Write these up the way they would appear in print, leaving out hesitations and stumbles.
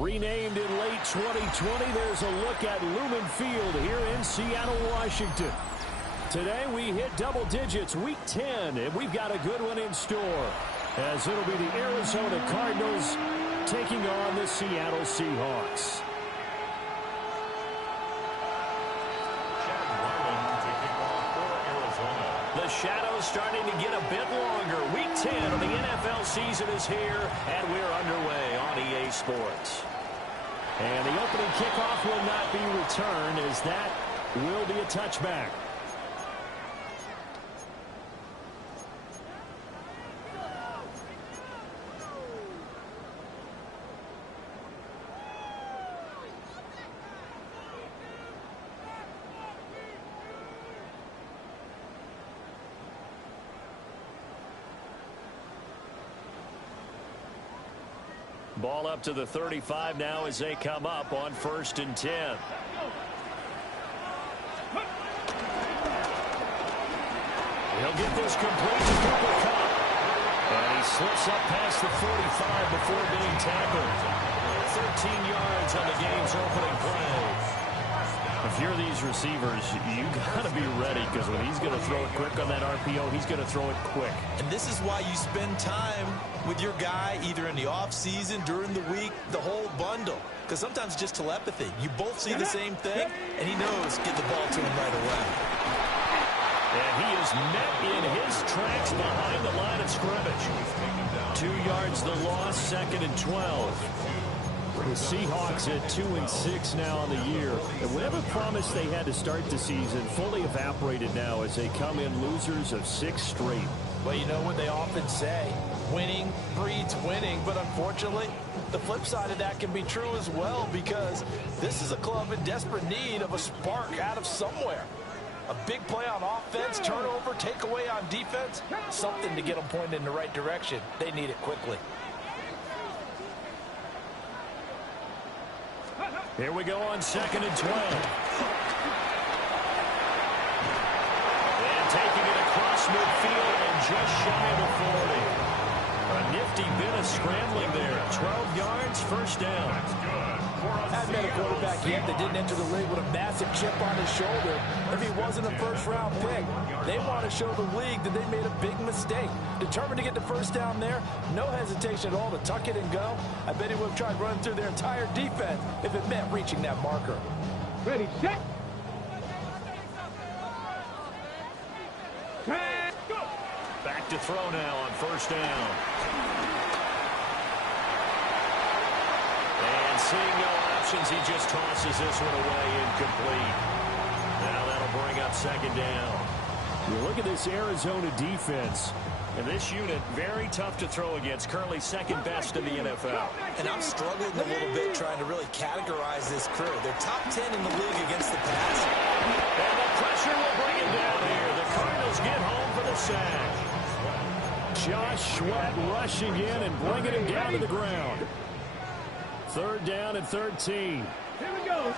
Renamed in late 2020, there's a look at Lumen Field here in Seattle, Washington. Today we hit double digits, week 10, and we've got a good one in store, as it'll be the Arizona Cardinals taking on the Seattle Seahawks. The shadow's starting to get a bit longer. Week 10 of the NFL season is here, and we're underway on EA Sports. And the opening kickoff will not be returned, as that will be a touchback. Ball up to the 35 now as they come up on 1st and 10. He'll get this complete to Cooper Kupp. And he slips up past the 45 before being tackled. 13 yards on the game's opening play. If you're these receivers, you got to be ready, because when he's going to throw it quick on that RPO, he's going to throw it quick. And this is why you spend time with your guy, either in the offseason, during the week, the whole bundle. Because sometimes it's just telepathy. You both see the same thing, and he knows get the ball to him right away. And he is met in his tracks behind the line of scrimmage. 2 yards the loss, 2nd and 12. The Seahawks at 2-6 now on the year. And whatever promise they had to start the season fully evaporated now as they come in losers of 6 straight. Well, you know what they often say, winning breeds winning, but unfortunately, the flip side of that can be true as well, because this is a club in desperate need of a spark out of somewhere. A big play on offense, turnover, takeaway on defense, something to get them pointed in the right direction. They need it quickly. Here we go on 2nd and 12. And taking it across midfield and just shy of the 40. A nifty bit of scrambling there. 12 yards, 1st down. I've met a quarterback yet that didn't enter the league with a massive chip on his shoulder if he wasn't a first-round pick. They want to show the league that they made a big mistake. Determined to get the 1st down there, no hesitation at all to tuck it and go. I bet he would have tried running through their entire defense if it meant reaching that marker. Ready, set. Go. Back to throw now on 1st down. Seeing no options, he just tosses this one away, incomplete. Now that'll bring up 2nd down. You look at this Arizona defense, and this unit very tough to throw against, currently 2nd best in the NFL. And I'm struggling a little bit trying to really categorize this crew. They're top 10 in the league against the pass. And the pressure will bring him down here. The Cardinals get home for the sack. Josh Sweat rushing in and bringing him down to the ground. 3rd down and 13. Here we go.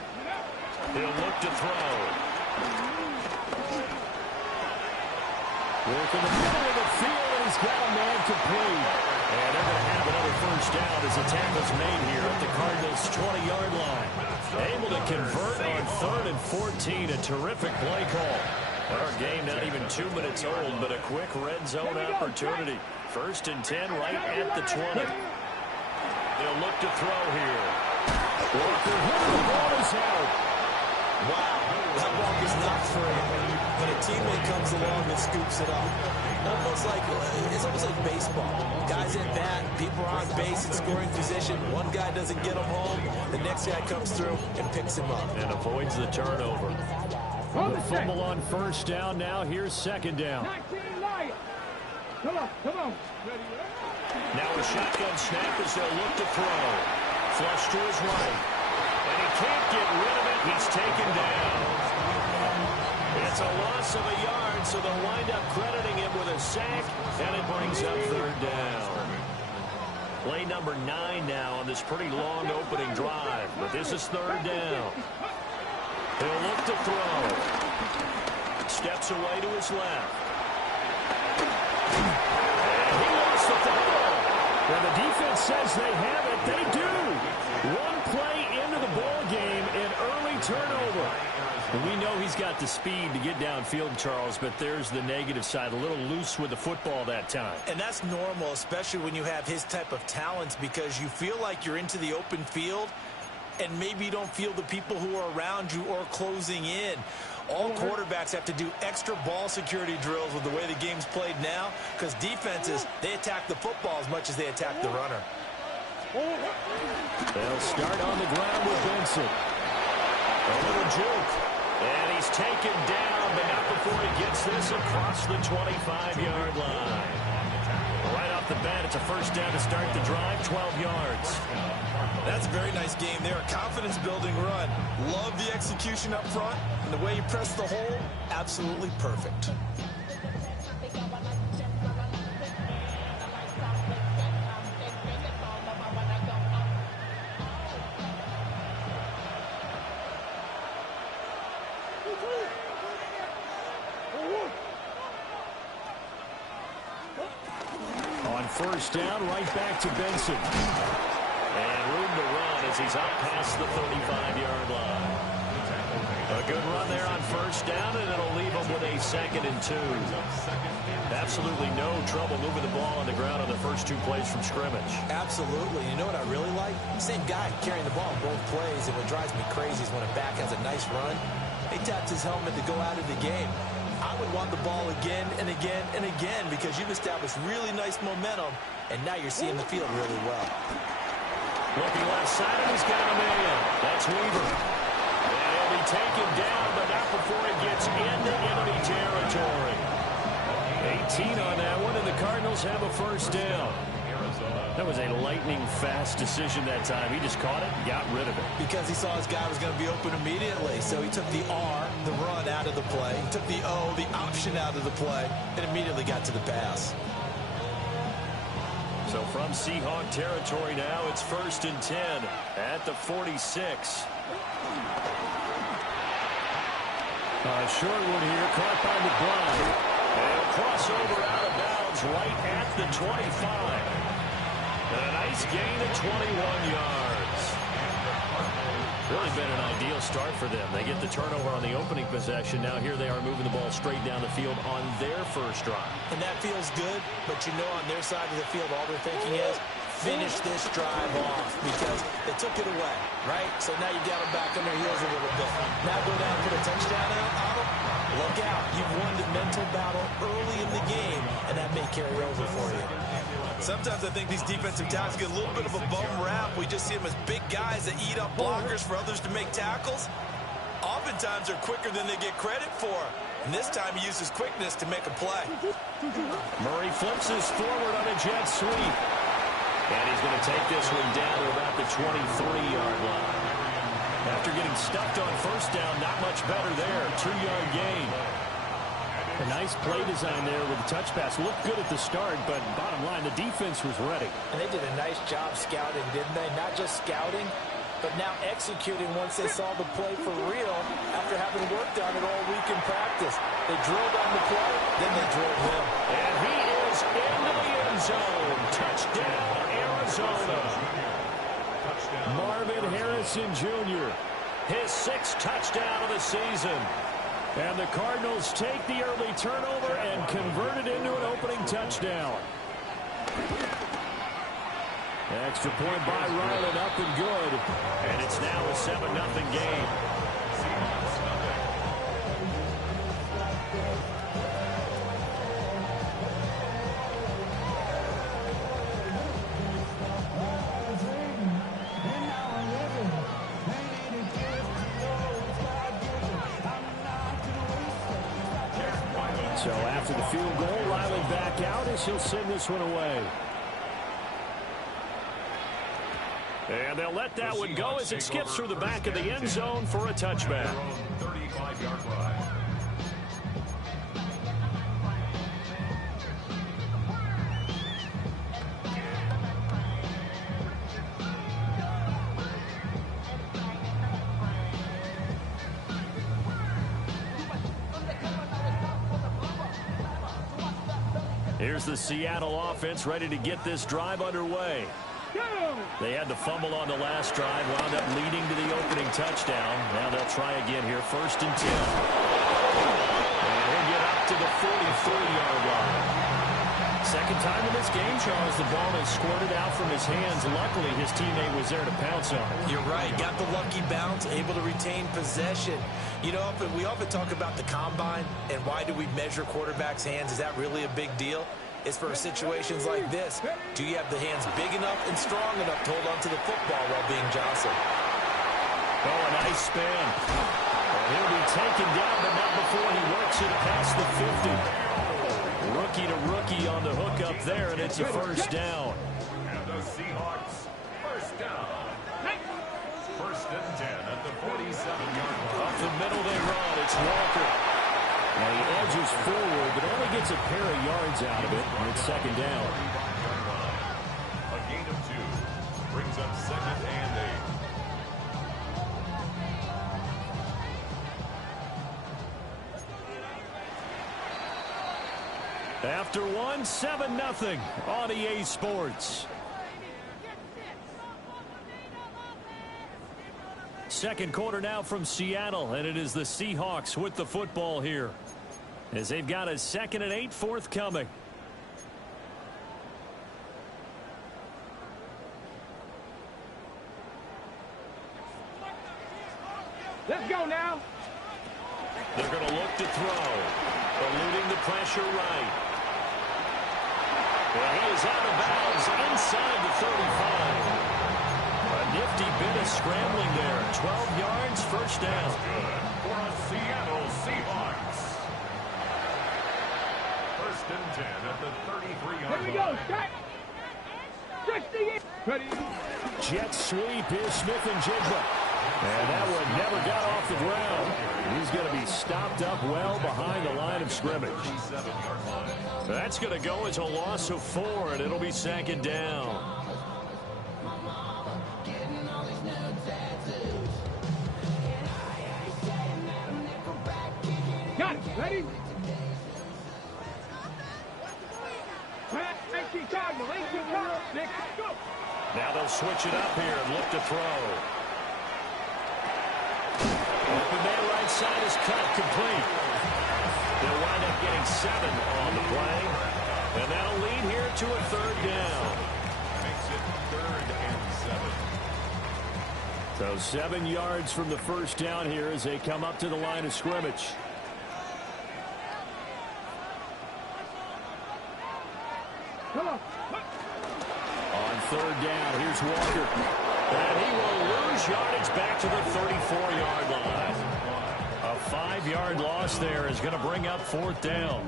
He'll look to throw. Work in the middle of the field, and he's got a man complete. And they're going to have another 1st down as the tackle's made here at the Cardinals' 20-yard line. Able to convert on 3rd and 14. A terrific play call. Our game not even 2 minutes old, but a quick red zone opportunity. 1st and 10 right at the 20. They'll look to throw here. Walker hitting the ball is out. Wow, that ball is not free. But a teammate comes along and scoops it up. It's almost like baseball. Guys at bat, people are on base in scoring position. One guy doesn't get him home. The next guy comes through and picks him up. And avoids the turnover. The fumble on 1st down now. Here's 2nd down. Come on. Now a shotgun snap as they'll look to throw. Flush to his right. And he can't get rid of it. He's taken down. It's a loss of a yard, so they'll wind up crediting him with a sack, and it brings up 3rd down. Play number 9 now on this pretty long opening drive, but this is 3rd down. He'll look to throw. Steps away to his left. And he lost the football. When the defense says they have it, they do. One play into the ball game, an early turnover. We know he's got the speed to get downfield, Charles, but there's the negative side, a little loose with the football that time. And that's normal, especially when you have his type of talents, because you feel like you're into the open field and maybe you don't feel the people who are around you or closing in. All quarterbacks have to do extra ball security drills with the way the game's played now, because defenses, they attack the football as much as they attack the runner. They'll start on the ground with Benson. A little juke. And he's taken down, but not before he gets this across the 25-yard line. Right off the bat, it's a first down to start the drive, 12 yards. That's a very nice game there. A confidence-building run. Love the execution up front. And the way you press the hole, absolutely perfect. On first down, right back to Benson. And room to run as he's out past the 35-yard line. A good run there on first down, and it'll leave him with a 2nd and 2. Absolutely no trouble moving the ball on the ground on the first 2 plays from scrimmage. Absolutely. You know what I really like? Same guy carrying the ball on both plays, and what drives me crazy is when a back has a nice run, he taps his helmet to go out of the game. I would want the ball again and again and again because you've established really nice momentum, and now you're seeing the field really well. Looking left side, and he's got a man. That's Weaver. And he'll be taken down, but not before he gets into enemy territory. 18 on that one, and the Cardinals have a first down. That was a lightning-fast decision that time. He just caught it and got rid of it. Because he saw his guy was going to be open immediately, so he took the R, the run, out of the play. He took the O, the option, out of the play, and immediately got to the pass. So from Seahawk territory now, it's 1st and 10 at the 46. Short one here, caught by McBride. And a crossover out of bounds right at the 25. And a nice gain of 21 yards. Really been an ideal start for them. They get the turnover on the opening possession. Now here they are moving the ball straight down the field on their first drive. And that feels good, but you know on their side of the field all they're thinking is finish this drive off because they took it away, right? So now you got them back on their heels a little bit. Now go down and put a touchdown out on them. Look out. You've won the mental battle early in the game, and that may carry over for you. Sometimes I think these defensive tackles get a little bit of a bum rap. We just see them as big guys that eat up blockers for others to make tackles. Oftentimes they're quicker than they get credit for. And this time he uses quickness to make a play. Murray flips his forward on a jet sweep. And he's going to take this one down to about the 23-yard line. After getting stuffed on first down, not much better there. 2-yard gain. A nice play design there with the touch pass. Looked good at the start, but bottom line, the defense was ready. And they did a nice job scouting, didn't they? Not just scouting, but now executing once they saw the play for real after having worked on it all week in practice. They drilled on the play, then they drilled him. And he is into the end zone. Touchdown, Arizona. Marvin Harrison Jr., his 6th touchdown of the season. And the Cardinals take the early turnover and convert it into an opening touchdown. Extra point by Ryland, up and good. And it's now a 7-0 game. So after the field goal, Riley back out as he'll send this one away. And they'll let that one go as it skips through the back of the end zone for a touchback. 35-yard line. Here's the Seattle offense ready to get this drive underway. They had the fumble on the last drive, wound up leading to the opening touchdown. Now they'll try again here, 1st and 10. And he'll get up to the 43-yard line. Second time in this game, Charles, the ball has squirted out from his hands. Luckily, his teammate was there to pounce on it. You're right. Got the lucky bounce, able to retain possession. You know, we often talk about the combine and why do we measure quarterbacks' hands. Is that really a big deal? It's for situations like this. Do you have the hands big enough and strong enough to hold on to the football while being jostled? Oh, a nice spin. And he'll be taken down, but not before he works it past the 50. Rookie to rookie on the hook up there, and it's a 1st down. And the Seahawks, 1st down. 1st and 10 at the 47-yard line. Up the middle they run. It's Walker. Now he edges forward, but only gets a pair of yards out of it, and it's 2nd down. A gain of 2 brings up 2nd and 8. After one, 7-0 on EA Sports. Second quarter now from Seattle, and it is the Seahawks with the football here, as they've got a 2nd and 8 forthcoming. Let's go now. They're going to look to throw, eluding the pressure right. Well, he is out of bounds inside the 35. A nifty bit of scrambling there. 12 yards, 1st down. That's good for a Seattle Seahawks. 1st and 10 at the 33-yard line. Here we go. Shot. 60. Ready. Jet sweep is Smith-Njigba. And that one never got off the ground. He's going to be stopped up well behind the line of scrimmage. 37-yard line. That's going to go as a loss of 4, and it'll be 2nd down. Got it. Ready? Now they'll switch it up here and look to throw. Open man right side is cut complete. They'll wind up getting 7 on the play. And that'll lead here to a 3rd down. Makes it 3rd and 7. So 7 yards from the 1st down here as they come up to the line of scrimmage. Come on. On 3rd down, here's Walker. And he will lose yardage back to the 34-yard line. A 5-yard loss there is going to bring up 4th down.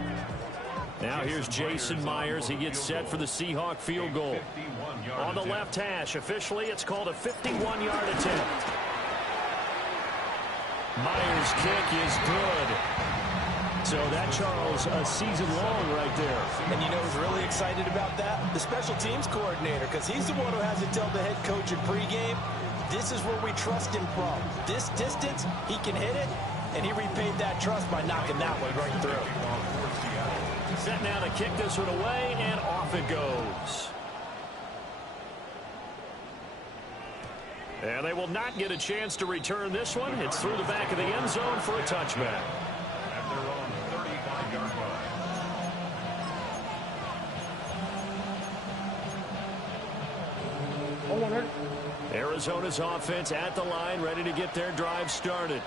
Now here's Jason Myers. He gets set for the Seahawk field goal. On the left hash, officially it's called a 51-yard attempt. Myers' kick is good. So that, Charles, a season long right there. And you know who's really excited about that? The special teams coordinator, because he's the one who has to tell the head coach in pregame, this is where we trust him from. This distance, he can hit it, and he repaid that trust by knocking that one right through. Set now to kick this one away, and off it goes. And they will not get a chance to return this one. It's through the back of the end zone for a touchback. At their own 35-yard line. Hold on, Hurt. Arizona's offense at the line, ready to get their drive started.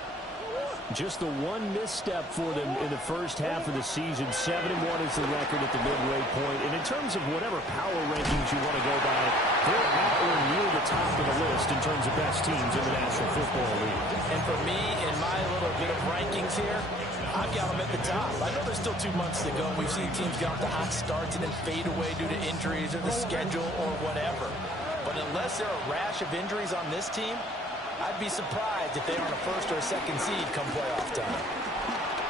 Just the one misstep for them in the first half of the season. 7-1 is the record at the midway point. And in terms of whatever power rankings you want to go by, they're at or near the top of the list in terms of best teams in the National Football League. And for me, in my little bit of rankings here, I've got them at the top. I know there's still 2 months to go. We've seen teams get off to hot starts and then fade away due to injuries or the schedule or whatever. But unless there are a rash of injuries on this team, I'd be surprised if they aren't a 1st or a 2nd seed come playoff time.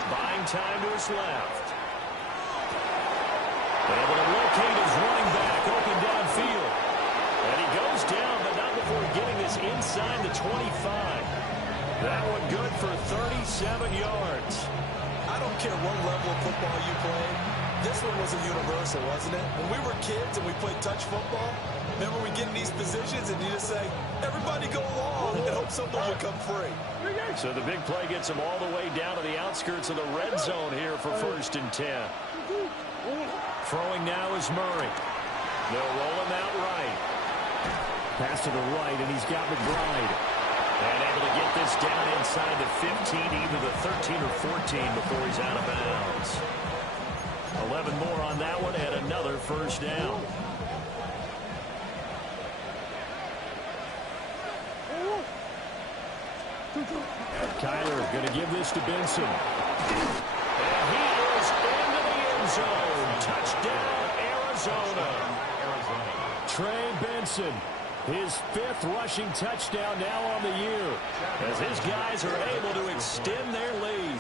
Buying time to his left. Able to locate his running back open downfield. And he goes down, but not before getting this inside the 25. That one good for 37 yards. I don't care what level of football you play. This one was a universal, wasn't it? When we were kids and we played touch football, remember we get in these positions, and you just say, everybody go along and hope someone will come free. So the big play gets him all the way down to the outskirts of the red zone here for 1st and 10. Throwing now is Murray. They'll roll him out right. Pass to the right, and he's got McBride. And able to get this down inside the 15, either the 13 or 14 before he's out of bounds. 11 more on that one, and another first down. Kyler going to give this to Benson. And he is into the end zone. Touchdown, Arizona. Trey Benson, his 5th rushing touchdown now on the year, as his guys are able to extend their lead.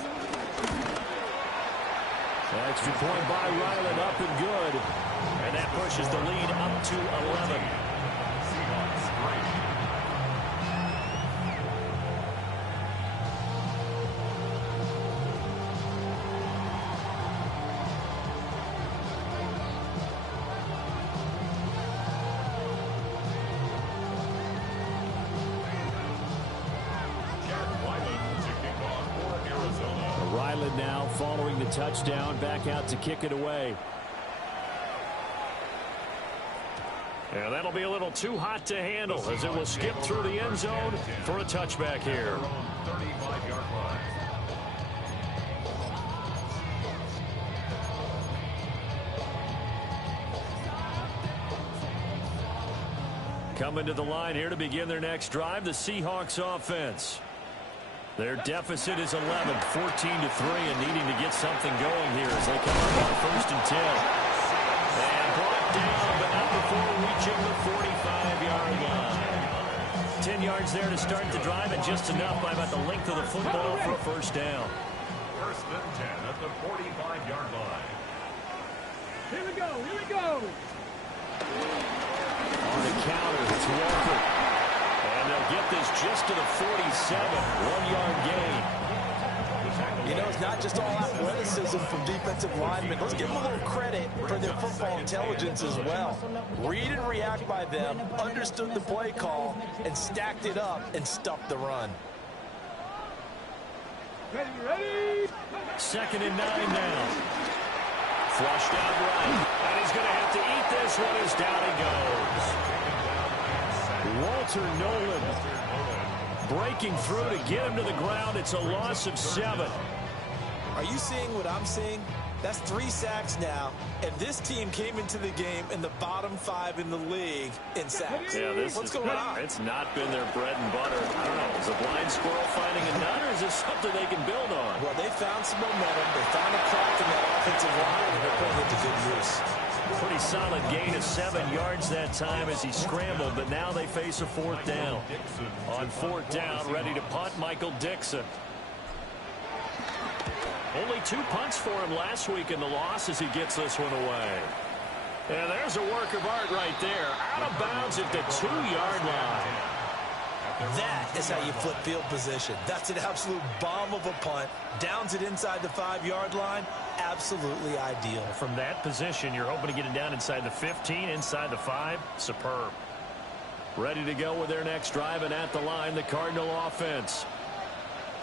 Extra point by Ryland, up and good. And that pushes the lead up to 11. Now following the touchdown, back out to kick it away. And that'll be a little too hot to handle as it will skip through the end zone for a touchback here. 35-yard line. Coming to the line here to begin their next drive, the Seahawks offense. Their deficit is 11, 14-3, and needing to get something going here as they come up on 1st and 10. And brought down, but not before reaching the 45-yard line. 10 yards there to start the drive, and just enough by about the length of the football for a first down. 1st and 10 at the 45-yard line. Here we go, here we go. On the counter, it's Walker. And they'll get this just to the 47, 1-yard gain. You know, it's not just all athleticism from defensive linemen. Let's give them a little credit for their football intelligence as well. Read and react by them, understood the play call, and stacked it up and stuffed the run. Ready, ready. 2nd and 9 now. Flushed out right. And he's going to have to eat this one as down he goes. Walter Nolan breaking through to get him to the ground. It's a loss of 7. Are you seeing what I'm seeing? That's 3 sacks now, and this team came into the game in the bottom 5 in the league in sacks. Yeah, What's going on? It's not been their bread and butter. I don't know. Is a blind squirrel finding a nut, or is this something they can build on? Well, they found some momentum. They found a crack in that offensive line, and they're putting it to good use. Pretty solid gain of 7 yards that time as he scrambled, but now they face a 4th down. On 4th down, ready to punt, Michael Dixon. Only 2 punts for him last week in the loss as he gets this one away. And there's a work of art right there. Out of bounds at the 2-yard line. That is how you flip field position. That's an absolute bomb of a punt. Downs it inside the 5-yard line. Absolutely ideal. From that position, you're hoping to get it down inside the 15, inside the 5. Superb. Ready to go with their next drive, and at the line, the Cardinal offense.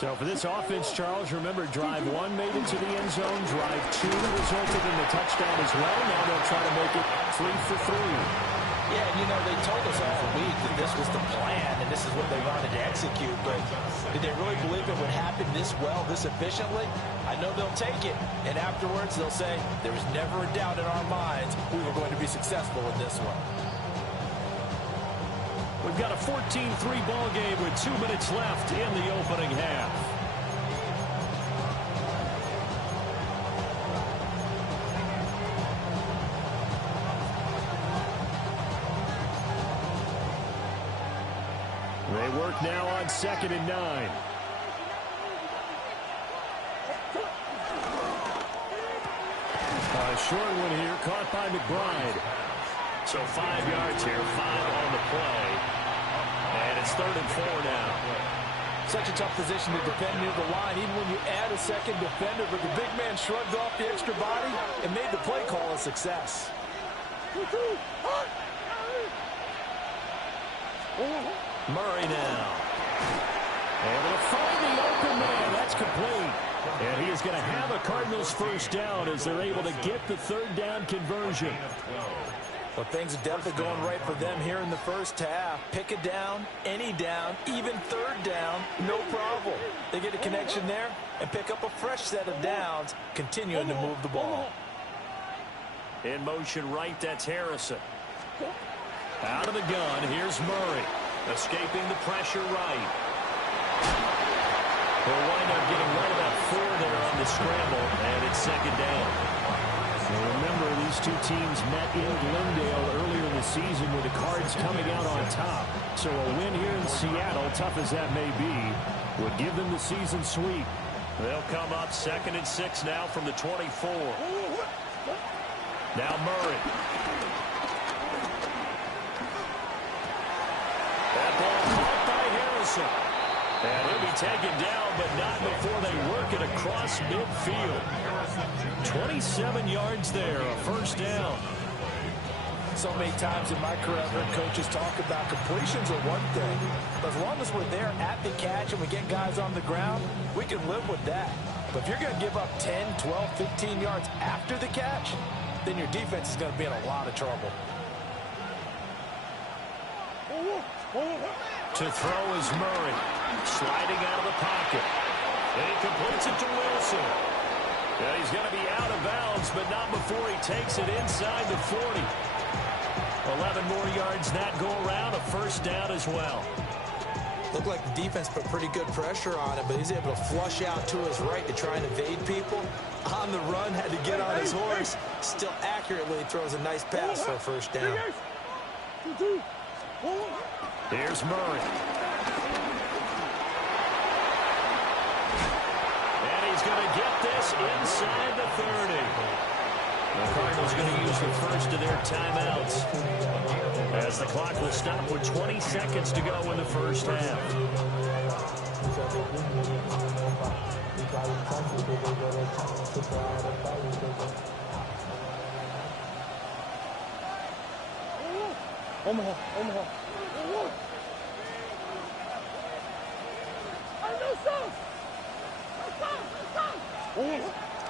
So for this offense, Charles, remember, drive 1 made it to the end zone. Drive 2 resulted in the touchdown as well. Now they'll try to make it 3 for 3. Yeah, and you know, they told us all week that this was the plan and this is what they wanted to execute, but did they really believe it would happen this well, this efficiently? I know they'll take it, and afterwards they'll say, there was never a doubt in our minds we were going to be successful in this one. We've got a 14-3 ball game with 2 minutes left in the opening half. They work now on 2nd and 9. A short one here, caught by McBride. So 5 yards here, 5 on the play. And it's 3rd and 4 now. Such a tough position to defend near the line, even when you add a second defender, but the big man shrugged off the extra body and made the play call a success. Murray now. Able to find the open man. That's complete. And he is going to have a Cardinals first down as they're able to get the third down conversion. Well, things are definitely going right for them here in the first half. Pick a down, any down, even third down, no problem. They get a connection there and pick up a fresh set of downs, continuing to move the ball. In motion right, that's Harrison. Out of the gun, here's Murray. Escaping the pressure right. They'll wind up getting right about 4 there on the scramble, and it's second down. Now remember, these two teams met in Glendale earlier in the season with the Cards coming out on top. So a win here in Seattle, tough as that may be, would give them the season sweep. They'll come up 2nd and 6 now from the 24. Now Murray. That ball caught by Harrison. And he'll be taken down, but not before they work it across midfield. 27 yards there, a first down. So many times in my career, I've heard coaches talk about completions are one thing. But as long as we're there at the catch and we get guys on the ground, we can live with that. But if you're going to give up 10, 12, 15 yards after the catch, then your defense is going to be in a lot of trouble. To throw is Murray, sliding out of the pocket. And he completes it to Wilson. Yeah, he's going to be out of bounds, but not before he takes it inside the 40. 11 more yards that go around, a first down as well. Looked like the defense put pretty good pressure on him, but he's able to flush out to his right to try and evade people. On the run, had to get on his horse. Still accurately throws a nice pass for a first down. Here's Murray. And he's going to get this inside the 30. The Cardinals going to use the first of their timeouts, as the clock will stop with 20 seconds to go in the first half. Omaha.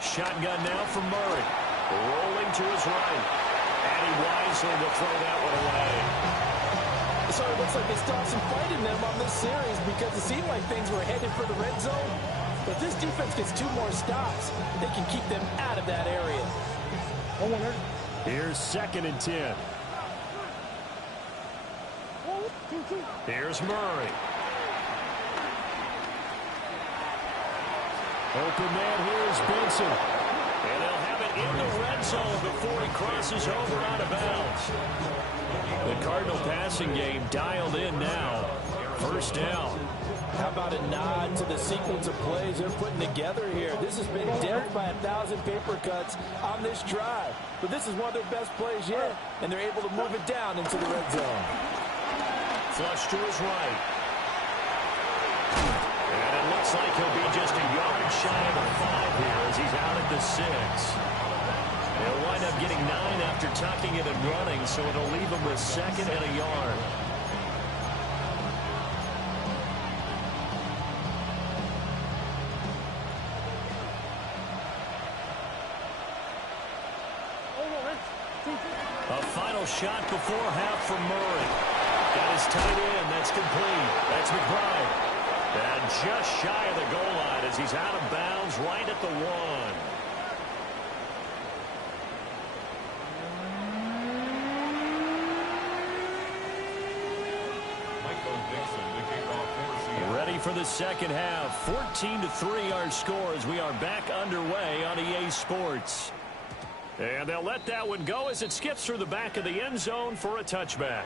Shotgun now from Murray. Rolling to his right. And he wisely will throw that one away. So it looks like they stopped some fight in them on this series because it seemed like things were headed for the red zone. But this defense gets 2 more stops. They can keep them out of that area. Here's 2nd and 10. Here's Murray. Open man, here's Benson. And they'll have it in the red zone before he crosses over out of bounds. The Cardinal passing game dialed in now. First down. How about a nod to the sequence of plays they're putting together here? This has been death by 1,000 paper cuts on this drive. But this is one of their best plays yet, and they're able to move it down into the red zone. Flush to his right. And it looks like he'll be just a yard shy of the 5 here as he's out at the 6. They'll wind up getting 9 after tucking it and running, so it'll leave him with 2nd and a yard. A final shot before half from Murray. Got his tight end. That's complete. That's McBride. And just shy of the goal line as he's out of bounds right at the 1. Ready for the second half. 14-3 our score as we are back underway on EA Sports. And they'll let that one go as it skips through the back of the end zone for a touchback.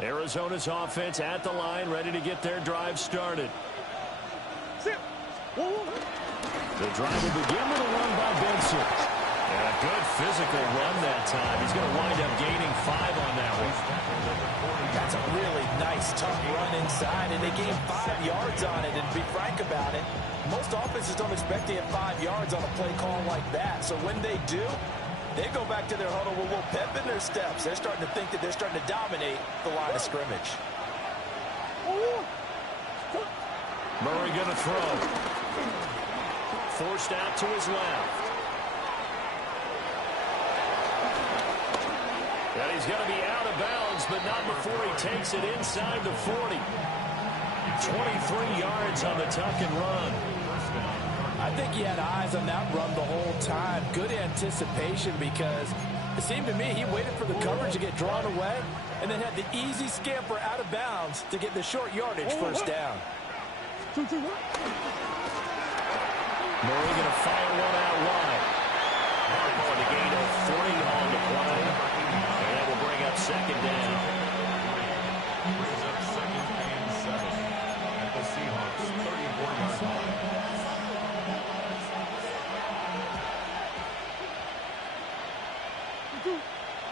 Arizona's offense at the line, ready to get their drive started. The drive will begin with a run by Benson. And a good physical run that time. He's going to wind up gaining 5 on that one. That's a really nice, tough run inside, and they gained 5 yards on it. And to be frank about it, most offenses don't expect to get 5 yards on a play call like that. So when they do, they go back to their huddle with a little pep in their steps. They're starting to think that they're starting to dominate the line of scrimmage. Murray going to throw. Forced out to his left. And he's going to be out of bounds, but not before he takes it inside the 40. 23 yards on the tuck and run. I think he had eyes on that run the whole time. Good anticipation, because it seemed to me he waited for the coverage to get drawn away and then had the easy scamper out of bounds to get the short yardage first down. Murray going to fire one out wide. For the gain of 3 on the play. And that will bring up second down. Brings up 2nd and 7 at the Seahawks 34-yard line.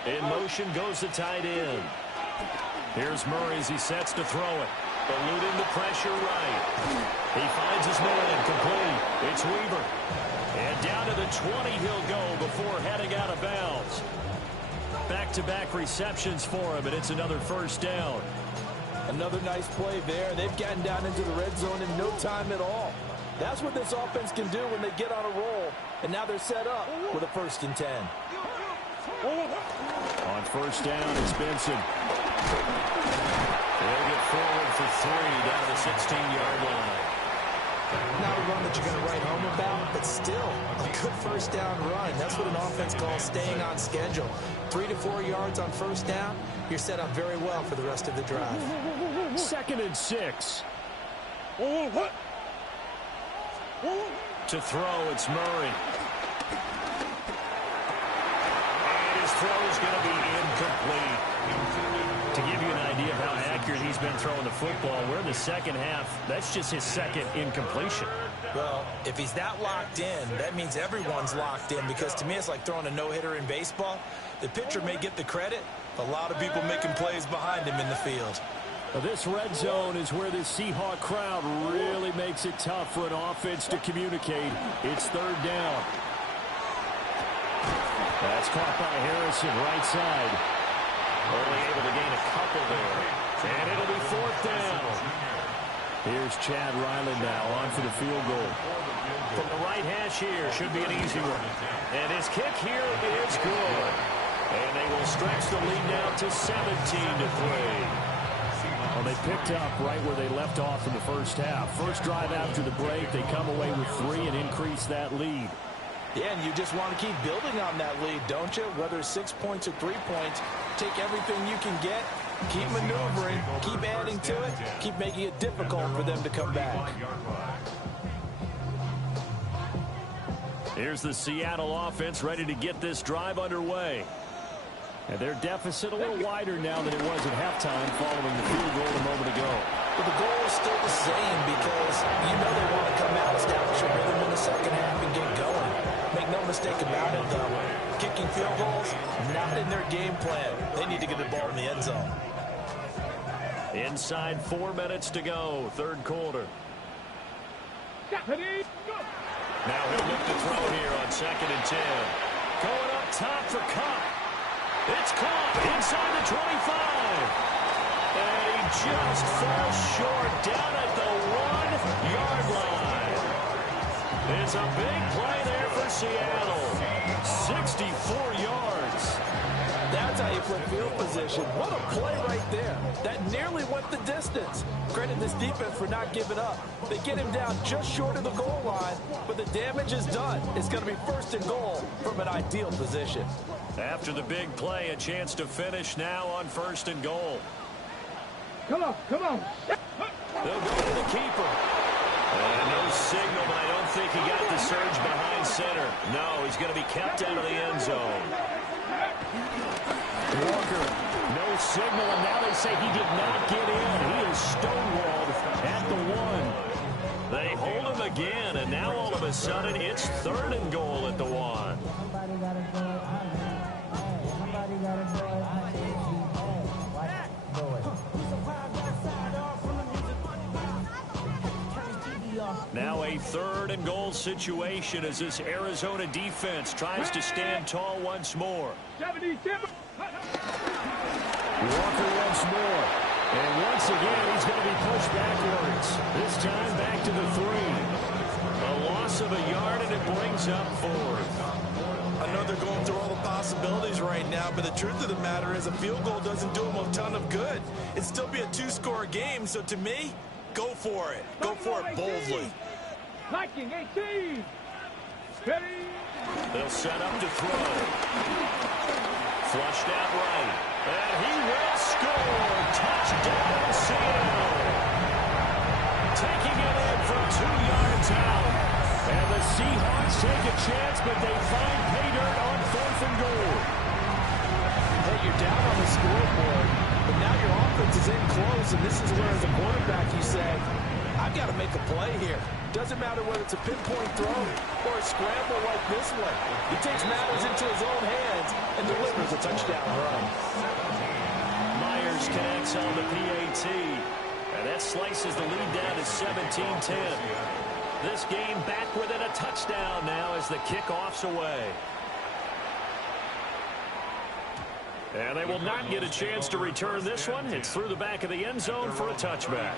In motion goes the tight end. Here's Murray as he sets to throw it. Eluding the pressure right. He finds his man complete. It's Weaver. And down to the 20 he'll go before heading out of bounds. Back-to-back receptions for him, and it's another first down. Another nice play there. They've gotten down into the red zone in no time at all. That's what this offense can do when they get on a roll. And now they're set up with a 1st and 10. On first down, it's Benson. They'll get forward for 3 down to the 16-yard line. Not a run that you're going to write home about, but still a good first down run. That's what an offense calls staying on schedule. 3 to 4 yards on first down, you're set up very well for the rest of the drive. 2nd and 6. To throw, it's Murray. And his throw is going to be incomplete. To give you an idea of how accurate he's been throwing the football, we're in the second half. That's just his 2nd incompletion. Well, if he's that locked in, that means everyone's locked in, because to me it's like throwing a no-hitter in baseball. The pitcher may get the credit, a lot of people making plays behind him in the field. Now, this red zone is where the Seahawk crowd really makes it tough for an offense to communicate. It's 3rd down. That's caught by Harrison, right side. Only able to gain a couple there. And it'll be 4th down. Here's Chad Ryland now on for the field goal. From the right hash here, should be an easy one. And his kick here is good. And they will stretch the lead now to 17-3. Well, they picked up right where they left off in the first half. First drive after the break, they come away with 3 and increase that lead. Yeah, and you just want to keep building on that lead, don't you? Whether it's 6 points or 3 points, take everything you can get, keep maneuvering, keep adding to it, keep making it difficult for them to come back. Here's the Seattle offense ready to get this drive underway. And their deficit a little wider now than it was at halftime following the field goal a moment ago. But the goal is still the same, because you know they want to come out, establish a rhythm in the second half, and get going. Make no mistake about it, though. Kicking field goals, not in their game plan. They need to get the ball in the end zone. Inside 4 minutes to go, 3rd quarter. Now he'll look to throw here on 2nd and 10. Going up top for Kupp. It's caught inside the 25. And he just falls short down at the 1-yard line. It's a big play there for Seattle. 64 yards. That's how you play field position. What a play right there. That nearly went the distance. Credit this defense for not giving up. They get him down just short of the goal line, but the damage is done. It's going to be 1st and goal from an ideal position. After the big play, a chance to finish now on 1st and goal. Come on, come on. They'll go to the keeper. And no signal, but I don't think he got the surge behind center. No, he's going to be kept out of the end zone. Walker, no signal, and now they say he did not get in. He is stonewalled at the 1. They hold a sudden, it's 3rd and goal at the 1. Now a 3rd and goal situation as this Arizona defense tries to stand tall once more. Walker once more. And once again, he's going to be pushed backwards. This time back to the 3. A loss of a yard, and it brings up 4th. Another going through all the possibilities right now, but the truth of the matter is a field goal doesn't do him a ton of good. It'd still be a 2-score game, so to me, go for it. Go for it boldly. Liking 18. Ready. They'll set up to throw. Flushed out right. And he will score. Touchdown, Seattle. Taking it in from 2 yards out. And the Seahawks take a chance, but they find pay dirt on 4th and goal. Hey, you're down on the scoreboard, but now your offense is in close, and this is where, as a quarterback, you say, I've got to make a play here. Doesn't matter whether it's a pinpoint throw or a scramble like this one. He takes matters into his own hands and delivers a touchdown run. Myers connects on the PAT, and that slices the lead down to 17-10. This game back within a touchdown now as the kickoff's away. And they will not get a chance to return this one. It's through the back of the end zone for a touchback.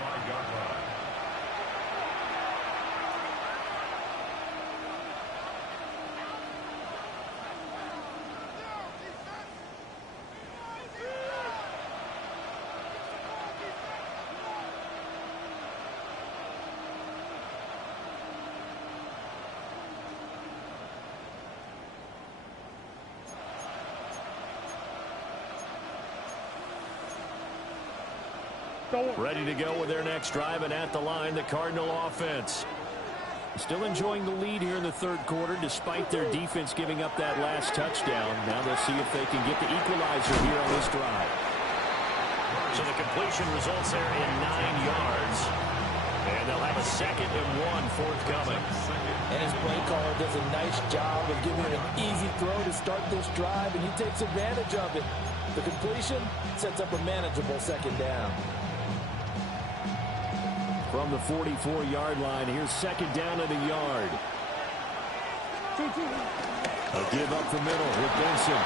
Ready to go with their next drive, and at the line, the Cardinal offense. Still enjoying the lead here in the 3rd quarter, despite their defense giving up that last touchdown. Now they'll see if they can get the equalizer here on this drive. So the completion results there in 9 yards. And they'll have a 2nd and 1 forthcoming. And his play caller does a nice job of giving him an easy throw to start this drive, and he takes advantage of it. The completion sets up a manageable 2nd down. From the 44-yard line, here's 2nd down and a yard. A give up the middle with Benson.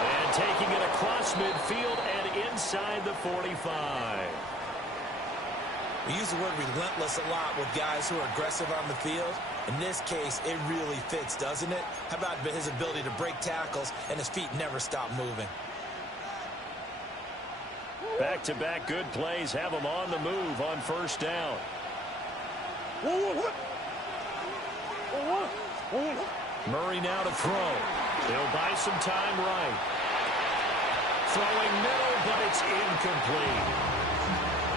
And taking it across midfield and inside the 45. We use the word relentless a lot with guys who are aggressive on the field. In this case, it really fits, doesn't it? How about his ability to break tackles and his feet never stop moving? Back-to-back good plays have them on the move on 1st down. Murray now to throw. He'll buy some time right. Throwing middle, but it's incomplete.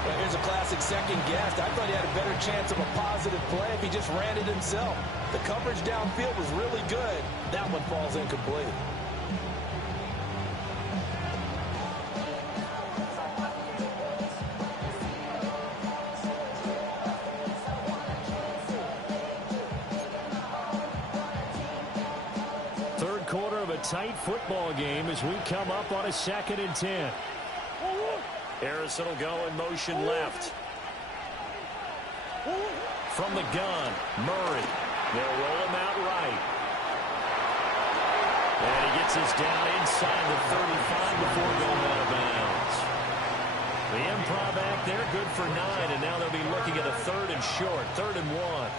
Well, here's a classic second guess. I thought he had a better chance of a positive play if he just ran it himself. The coverage downfield was really good. That one falls incomplete. Tight football game as we come up on a 2nd and 10. Harrison will go in motion left. From the gun, Murray. They'll roll him out right. And he gets us down inside the 35 before going out of bounds. The improv act there, good for 9, and now they'll be looking at a 3rd and short, 3rd and 1.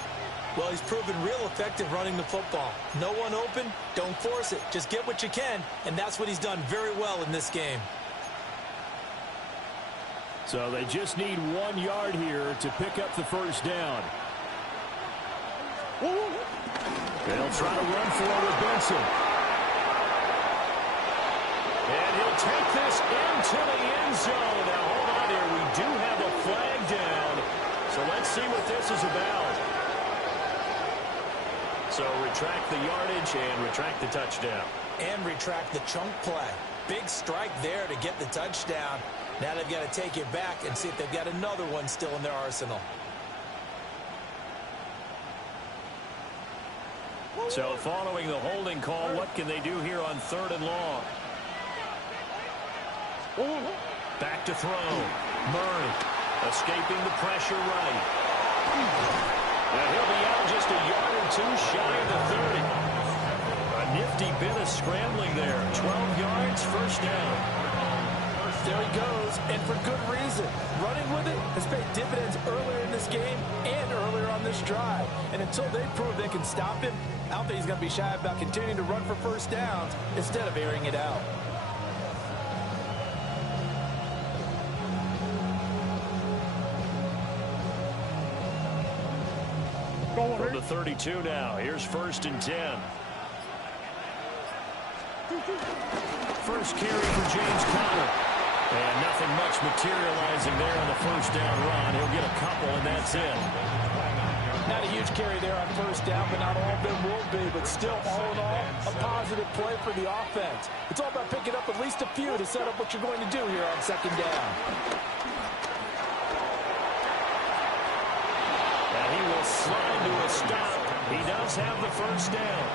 Well, he's proven real effective running the football. No one open, don't force it. Just get what you can, and that's what he's done very well in this game. So they just need 1 yard here to pick up the 1st down. They'll try to run for it with Benson. And he'll take this into the end zone. Now, hold on here. We do have a flag down. So let's see what this is about. So retract the yardage and retract the touchdown. And retract the chunk play. Big strike there to get the touchdown. Now they've got to take it back and see if they've got another one still in their arsenal. So following the holding call, what can they do here on 3rd and long? Back to throw. Murray escaping the pressure right. And he'll be out just a yard or two shy of the 30. A nifty bit of scrambling there. 12 yards, first down. There he goes, and for good reason. Running with it has paid dividends earlier in this game and earlier on this drive. And until they prove they can stop him, I don't think he's going to be shy about continuing to run for first downs instead of airing it out. From the 32 now, here's 1st and 10. First carry for James Conner. And nothing much materializing there on the first down run. He'll get a couple, and that's it. Not a huge carry there on first down, but not all of them will be. But still, all in all, a positive play for the offense. It's all about picking up at least a few to set up what you're going to do here on 2nd down. And he will slide to a stop. He does have the first down.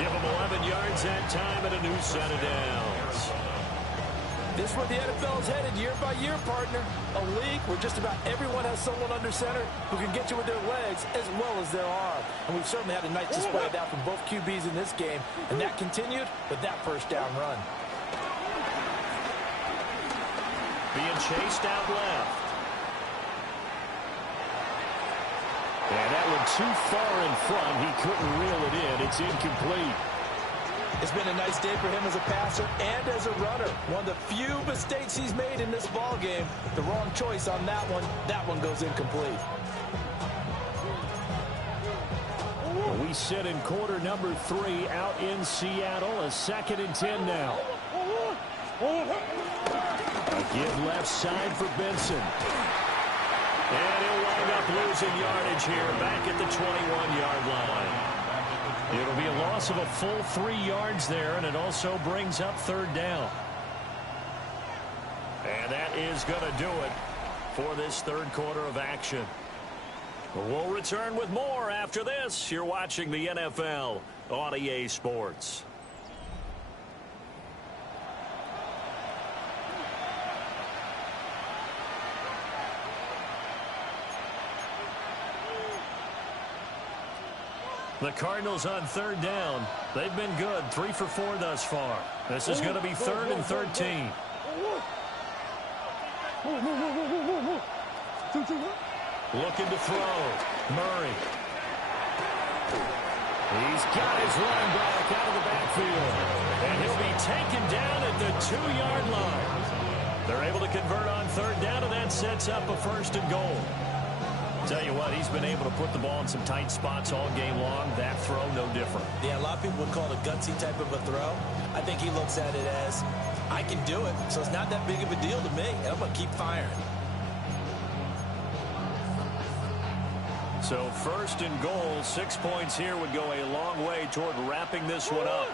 Give him 11 yards that time and a new set of downs. This is where the NFL is headed year by year, partner. A league where just about everyone has someone under center who can get you with their legs as well as their arm. And we've certainly had a nice display of that from both QBs in this game. And that continued with that first down run. Being chased out left. And that one too far in front. He couldn't reel it in. It's incomplete. It's been a nice day for him as a passer and as a runner. One of the few mistakes he's made in this ball game. The wrong choice on that one. That one goes incomplete. We sit in quarter number 3 out in Seattle. A 2nd and 10 now. A give left side for Benson. And he'll wind up losing yardage here back at the 21-yard line. It'll be a loss of a full 3 yards there, and it also brings up 3rd down. And that is going to do it for this 3rd quarter of action. We'll return with more after this. You're watching the NFL on EA Sports. The Cardinals on 3rd down. They've been good, 3 for 4 thus far. This is going to be 3rd and 13. Looking to throw. Murray. He's got his running back out of the backfield. And he'll be taken down at the 2-yard line. They're able to convert on 3rd down, and that sets up a 1st and goal. Tell you what, he's been able to put the ball in some tight spots all game long. That throw, no different. Yeah, a lot of people would call it a gutsy type of a throw. I think he looks at it as, I can do it, so it's not that big of a deal to me, and I'm going to keep firing. So 1st and goal, 6 points here would go a long way toward wrapping this one up.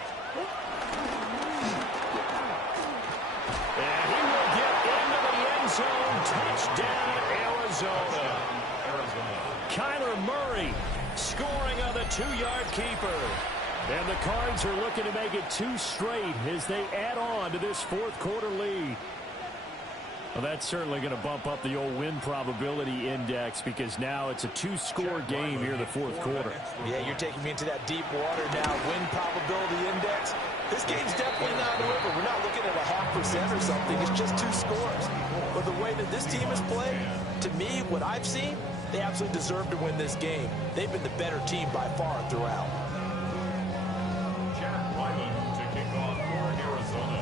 And he will get into the end zone. Touchdown, Arizona. Kyler Murray scoring on the 2-yard keeper. And the Cards are looking to make it 2 straight as they add on to this 4th quarter lead. Well, that's certainly going to bump up the old win probability index because now it's a 2-score game here in the 4th quarter. Yeah, you're taking me into that deep water now. Win probability index. This game's definitely not over. We're not looking at a 0.5% or something. It's just 2 scores. But the way that this team has played, to me, what I've seen, they absolutely deserve to win this game. They've been the better team by far throughout. Jack Ryland to kick off for Arizona.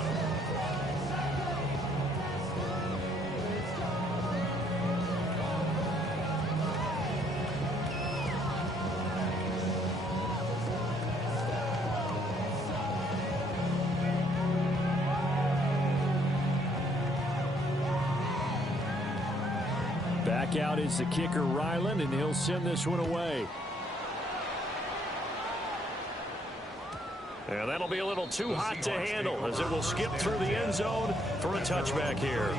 Back out is the kicker, Ryland, and he'll send this one away. And that'll be a little too hot to handle as it will skip through the end zone for a touchback here.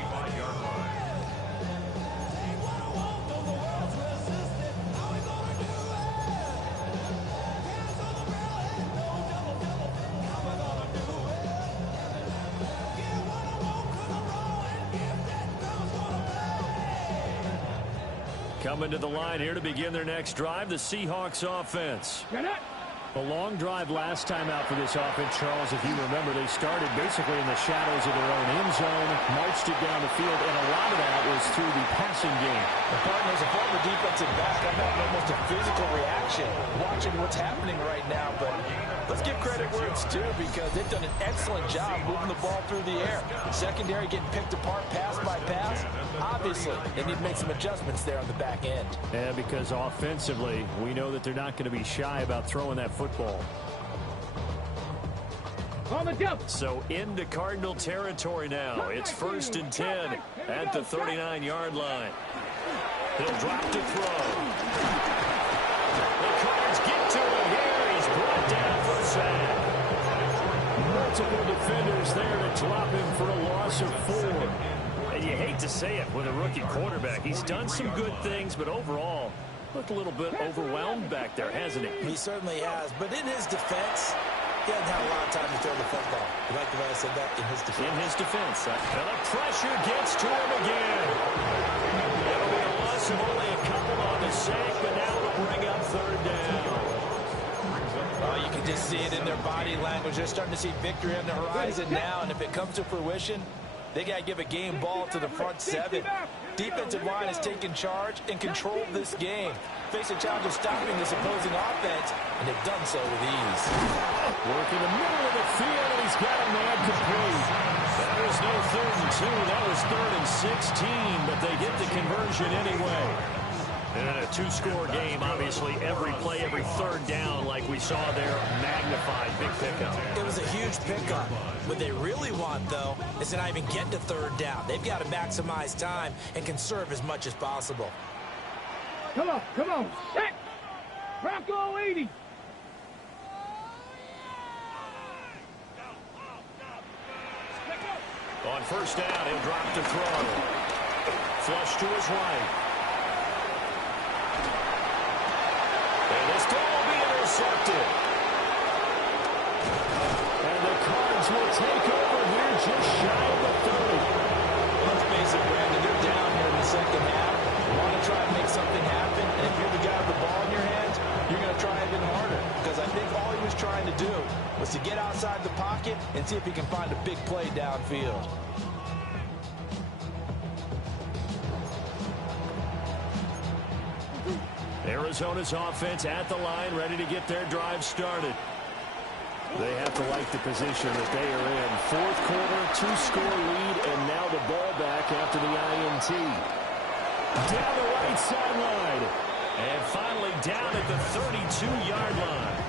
Coming to the line here to begin their next drive, the Seahawks offense. Get it. A long drive last time out for this offense, Charles. If you remember, they started basically in the shadows of their own end zone, marched it down the field, and a lot of that was through the passing game. The partner's a former defensive back. I'm having almost a physical reaction watching what's happening right now. But let's give credit where it's due because they've done an excellent job moving the ball through the air. Secondary getting picked apart pass by pass. Obviously, they need to make some adjustments there on the back end. Yeah, because offensively, we know that they're not going to be shy about throwing that football. On the jump. So into Cardinal territory now. It's 1st and 10 at the 39-yard line. He'll drop to throw. The Cards get to him here. He's brought down for a sack. Multiple defenders there to drop him for a loss of 4. And you hate to say it with a rookie quarterback. He's done some good things, but overall, looked a little bit overwhelmed back there, hasn't he? He certainly has, but in his defense, he hasn't had a lot of time to throw the football. You like the way I said that? In his defense. In his defense. And the pressure gets to him again. It'll be a loss of only a couple on the sack, but now it'll bring up 3rd down. Oh, you can just see it in their body language. They're starting to see victory on the horizon now, and if it comes to fruition, they got to give a game ball to the front 7. Defensive line has taken charge and controlled this game. Face a challenge of stopping this opposing offense, and they've done so with ease. Work in the middle of the field, and he's got a man complete. That was no 3rd and 2. That was 3rd and 16, but they get the conversion anyway. And in a 2-score game, obviously, every play, every 3rd down, like we saw there, magnified. Big pickup. It was a huge pickup. What they really want, though, is to not even get to 3rd down. They've got to maximize time and conserve as much as possible. Come on, come on. Set. Bronco 80. On 1st down, he'll drop to throw. Flush to his right. And this throw will be intercepted. And the Cards will take over here just shy of the 30. Let's face it, Brandon, they're down here in the second half. You want to try and make something happen, and if you're the guy with the ball in your hands, you're going to try even harder. Because I think all he was trying to do was to get outside the pocket and see if he can find a big play downfield. Arizona's offense at the line, ready to get their drive started. They have to like the position that they are in. 4th quarter, 2-score lead, and now the ball back after the INT. Down the right sideline. And finally down at the 32-yard line.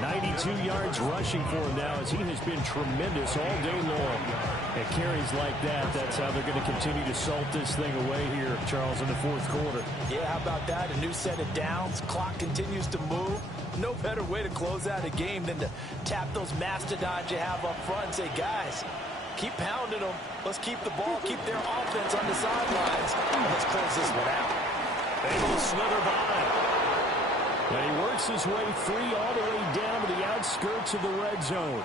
92 yards rushing for him now as he has been tremendous all day long. And carries like that, that's how they're going to continue to salt this thing away here, Charles, in the 4th quarter. Yeah, how about that? A new set of downs. Clock continues to move. No better way to close out a game than to tap those mastodons you have up front and say, guys, keep pounding them. Let's keep the ball, keep their offense on the sidelines, and let's close this one out. Able to slither by. And he works his way free all the way down to the outskirts of the red zone.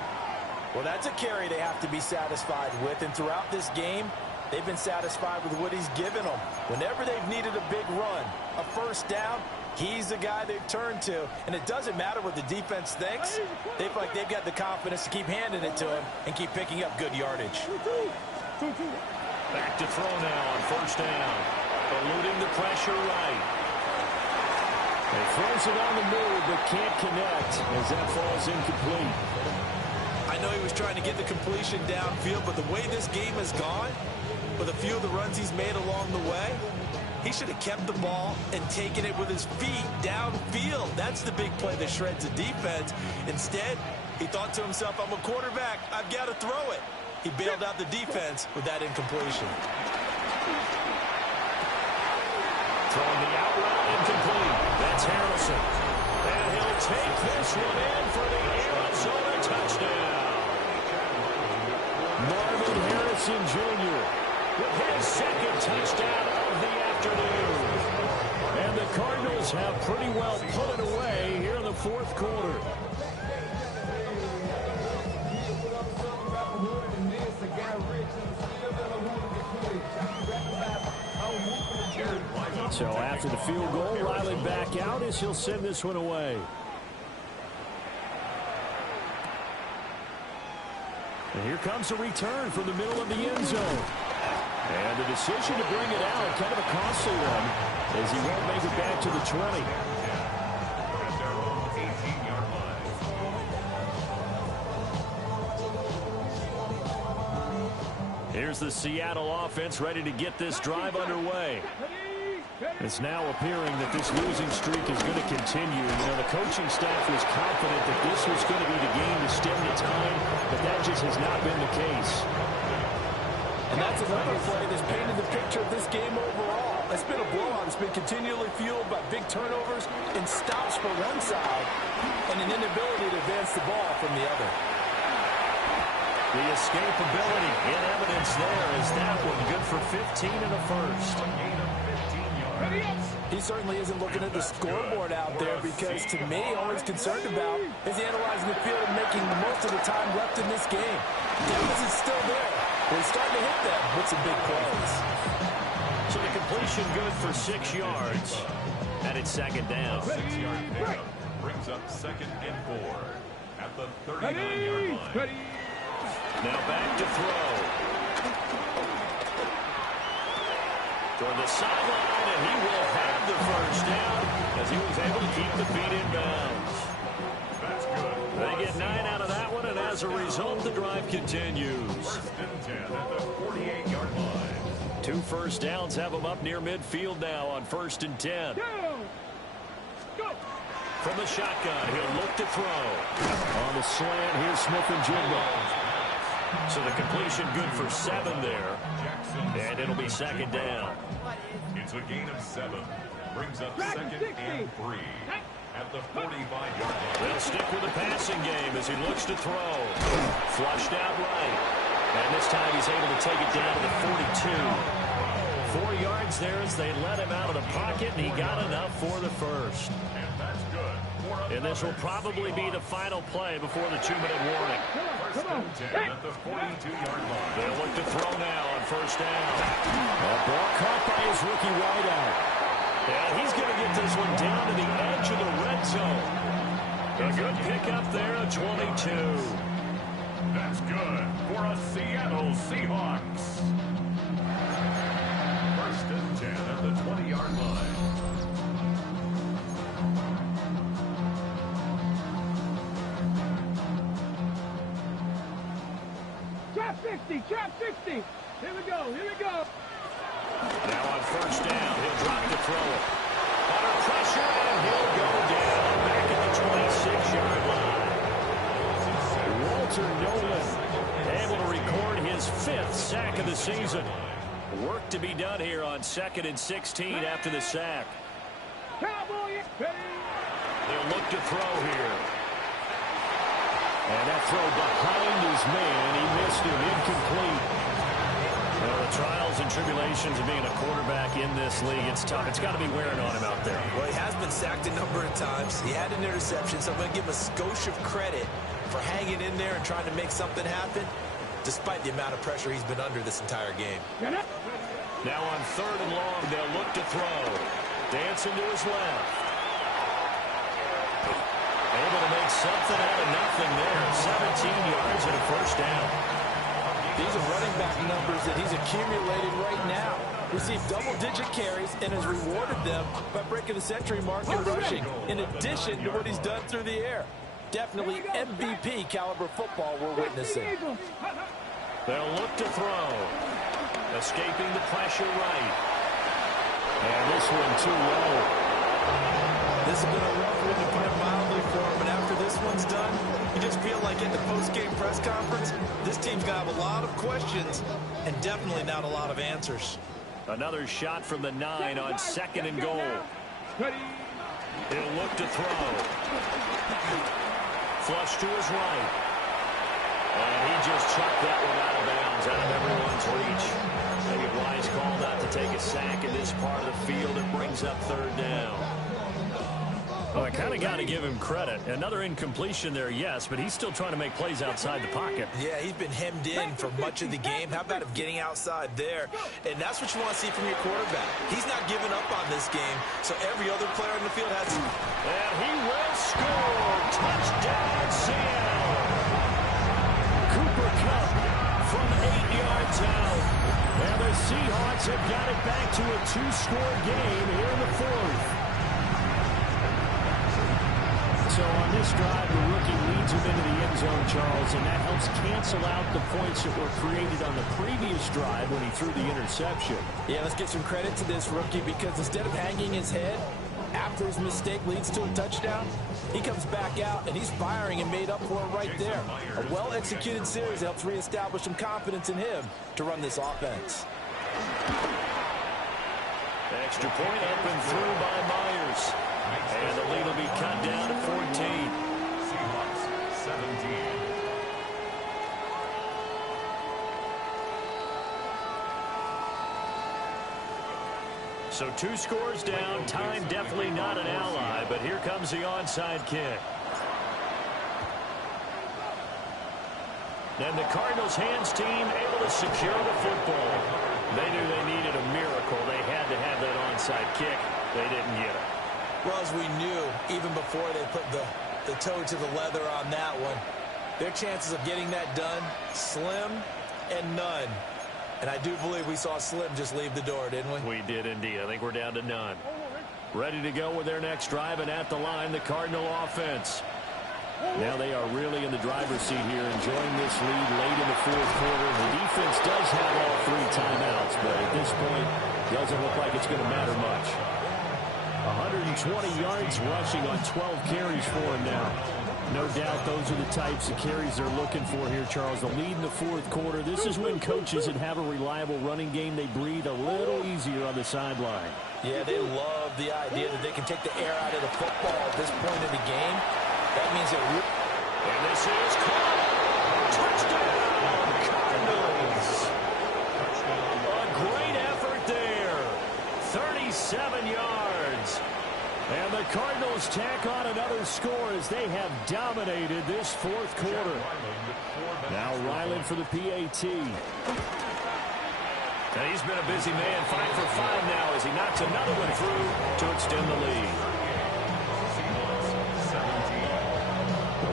Well, that's a carry they have to be satisfied with, and throughout this game, they've been satisfied with what he's given them. Whenever they've needed a big run, a 1st down, he's the guy they've turned to, and it doesn't matter what the defense thinks. They feel like they've got the confidence to keep handing it to him and keep picking up good yardage. Back to throw now on 1st down. Eluding the pressure right. He throws it on the move, but can't connect as that falls incomplete. I know he was trying to get the completion downfield, but the way this game has gone, with a few of the runs he's made along the way, he should have kept the ball and taken it with his feet downfield. That's the big play that shreds the defense. Instead, he thought to himself, I'm a quarterback. I've got to throw it. He bailed out the defense with that incompletion. Throwing the out route incomplete. That's Harrison. And he'll take this one in for the Arizona touchdown. Marvin Harrison Jr. with his 2nd touchdown of the afternoon. And the Cardinals have pretty well put it away here in the 4th quarter. So after the field goal, Riley back out as he'll send this one away. And here comes a return from the middle of the end zone. And the decision to bring it out, kind of a costly one, as he won't make it back to the 20. At their own 18-yard line. Here's the Seattle offense ready to get this drive underway. It's now appearing that this losing streak is going to continue. You know, the coaching staff was confident that this was going to be the game to stem the tide, but that just has not been the case. And that's another play that's painted the picture of this game overall. It's been a blowout. It's been continually fueled by big turnovers and stops for one side and an inability to advance the ball from the other. The escapability in evidence there is that one good for 15 in the first. He certainly isn't looking at the scoreboard out there because, to me, all he's concerned about is analyzing the field and making the most of the time left in this game. Davis is still there, but he's starting to hit them with some big plays. So the completion good for 6 yards, and it's second down. 6-yard pickup brings up 2nd and 4 at the 39-yard line. Now back to throw. Toward the sideline, and he will have the first down as he was able to keep the feet in bounds. That's good. They get 9 out of that one, and as a result, the drive continues. 1st and 10 at the 48-yard line. 2 first downs have them up near midfield now on 1st and 10. Go. From the shotgun, he'll look to throw. On the slant, here's Smith and Jigba. So the completion good for 7 there. And it'll be second down. It's a gain of 7. Brings up 2nd and 3 at the 45-yard line. They'll stick with the passing game as he looks to throw. Flushed out right. And this time he's able to take it down to the 42. 4 yards there as they let him out of the pocket, and he got enough for the first. And that's good. And this will probably be the final play before the 2-minute warning. 1st and 10 at the 42-yard line. They'll look to throw now on first down. That ball caught by his rookie wideout. And he's going to get this one down to the edge of the red zone. A good pickup there at 22. That's good for a Seattle Seahawks. 1st and 10 at the 20-yard line. Trap 60, trap 60. Here we go, here we go. Now on first down, he'll drop to throw it. Under pressure, and he'll go down back at the 26-yard line. Walter Nolan able to record his 5th sack of the season. Work to be done here on 2nd and 16 after the sack. Cowboy, ready. They'll look to throw here. And that throw behind his man. He missed him. Incomplete. Well, the trials and tribulations of being a quarterback in this league, it's tough. It's got to be wearing on him out there. Well, he has been sacked a number of times. He had an interception, so I'm going to give him a skosh of credit for hanging in there and trying to make something happen, despite the amount of pressure he's been under this entire game. Now on 3rd and long, they'll look to throw. Dancing to his left. Able to make something out of nothing there. 17 yards and a first down. These are running back numbers that he's accumulated right now. Received double-digit carries and has rewarded them by breaking the century mark in rushing, in addition to what he's done through the air. Definitely MVP caliber football we're witnessing. They'll look to throw. Escaping the pressure right. And this one too low. This has been a rough one to put it mildly for him, but after this one's done, you just feel like at the post-game press conference, this team's going to have a lot of questions and definitely not a lot of answers. Another shot from the 9 on 2nd and goal. He'll look to throw. Flush to his right. And he just chucked that one out of bounds, out of everyone's reach. Maybe a wise call not to take a sack in this part of the field. It brings up 3rd down. Well, I kind of got to give him credit. Another incompletion there, yes, but he's still trying to make plays outside the pocket. Yeah, he's been hemmed in for much of the game. How about him getting outside there? And that's what you want to see from your quarterback. He's not giving up on this game, so every other player in the field has to. And he will score. Touchdown, Seattle. Cooper Kupp from 8 yards out. And the Seahawks have got it back to a 2-score game here in the fourth. So on this drive, the rookie leads him into the end zone, Charles, and that helps cancel out the points that were created on the previous drive when he threw the interception. Yeah, let's give some credit to this rookie because instead of hanging his head after his mistake leads to a touchdown, he comes back out and he's firing and made up for it right there. A well-executed series helps reestablish some confidence in him to run this offense. Extra point up and through by Myers. And the lead will be cut down to 14. Seahawks 17. So 2 scores down. Time definitely not an ally, but here comes the onside kick. And the Cardinals hands team able to secure the football. They knew they needed a miracle. They had to have that onside kick. They didn't get it. Well, as we knew, even before they put the toe to the leather on that one, their chances of getting that done, slim and none. And I do believe we saw Slim just leave the door, didn't we? We did indeed. I think we're down to none. Ready to go with their next drive, and at the line, the Cardinal offense. Now they are really in the driver's seat here, enjoying this lead late in the fourth quarter. The defense does have all 3 timeouts, but at this point, doesn't look like it's going to matter much. 120 yards rushing on 12 carries for him now. No doubt those are the types of carries they're looking for here, Charles. The lead in the fourth quarter. This is when coaches that have a reliable running game, they breathe a little easier on the sideline. Yeah, they love the idea that they can take the air out of the football at this point in the game. That means it. And this is caught. Touchdown, Cardinals. A great effort there. 37 yards. And the Cardinals tack on another score as they have dominated this fourth quarter. Now Ryland for the PAT. And he's been a busy man, 5 for 5 now as he knocks another one through to extend the lead.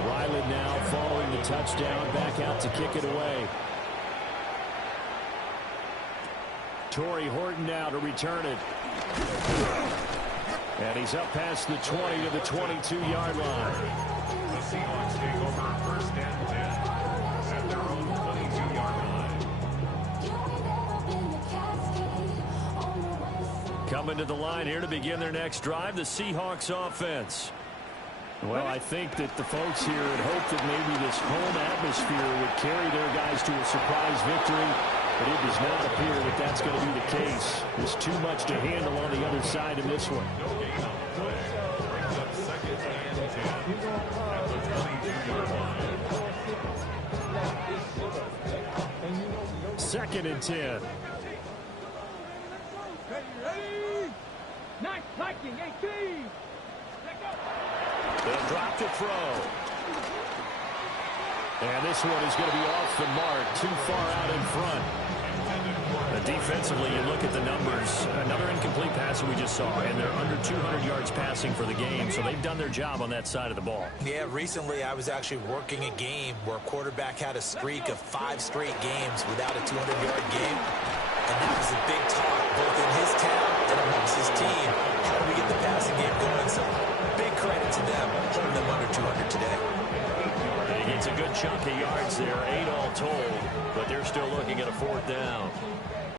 Ryland now following the touchdown, back out to kick it away. Torrey Horton now to return it. And he's up past the 20 to the 22-yard line. The Seahawks take over first and 10 at their own 22-yard line. Coming to the line here to begin their next drive, the Seahawks offense. Well, I think that the folks here had hoped that maybe this home atmosphere would carry their guys to a surprise victory. But it does not appear that that's going to be the case. There's too much to handle on the other side in this one. Brings up second and 10 at the 22-yard line. Second and 10. Ready? Nice blocking, 18. They'll drop to throw. And this one is going to be off the mark, too far out in front. Defensively, you look at the numbers. Another incomplete pass that we just saw, and they're under 200 yards passing for the game, so they've done their job on that side of the ball. Yeah, recently I was actually working a game where a quarterback had a streak of 5 straight games without a 200-yard game. And that was a big talk, both in his town and amongst his team. How do we get the passing game going? So big credit to them, holding them under 200 today. He gets a good chunk of yards there, 8 all told, but they're still looking at a 4th down.